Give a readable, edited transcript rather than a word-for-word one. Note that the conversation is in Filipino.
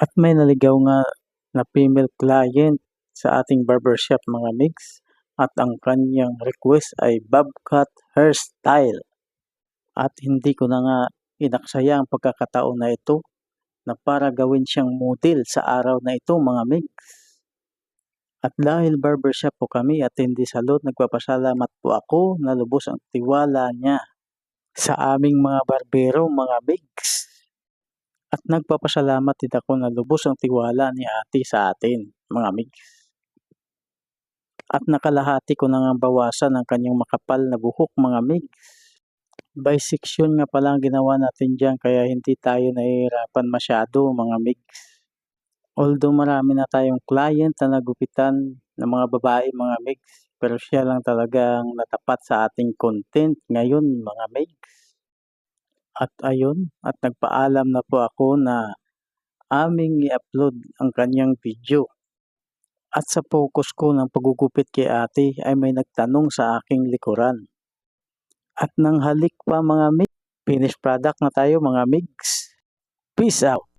At may naligaw nga na female client sa ating barbershop mga migs, at ang kanyang request ay bobcat hairstyle. At hindi ko na nga inaksaya ang pagkakataon na ito na para gawin siyang model sa araw na ito mga migs. At dahil barbershop po kami at hindi salon, nagpapasalamat po ako na lubos ang tiwala niya sa aming mga barbero mga migs. At nagpapasalamat din ako na lubos ang tiwala ni ate sa atin mga migs. At nakalahati ko na nga bawasan ang kanyang makapal na buhok mga migs. By section nga pala ang ginawa natin dyan, kaya hindi tayo nahihirapan masyado mga migs. Although marami na tayong client na nagupitan ng mga babae mga migs, pero siya lang talagang natapat sa ating content ngayon mga migs. At ayun, at nagpaalam na po ako na aming i-upload ang kanyang video. At sa focus ko ng pagugupit kay ate ay may nagtanong sa aking likuran. At nang halik pa mga migs, finished product na tayo mga migs. Peace out!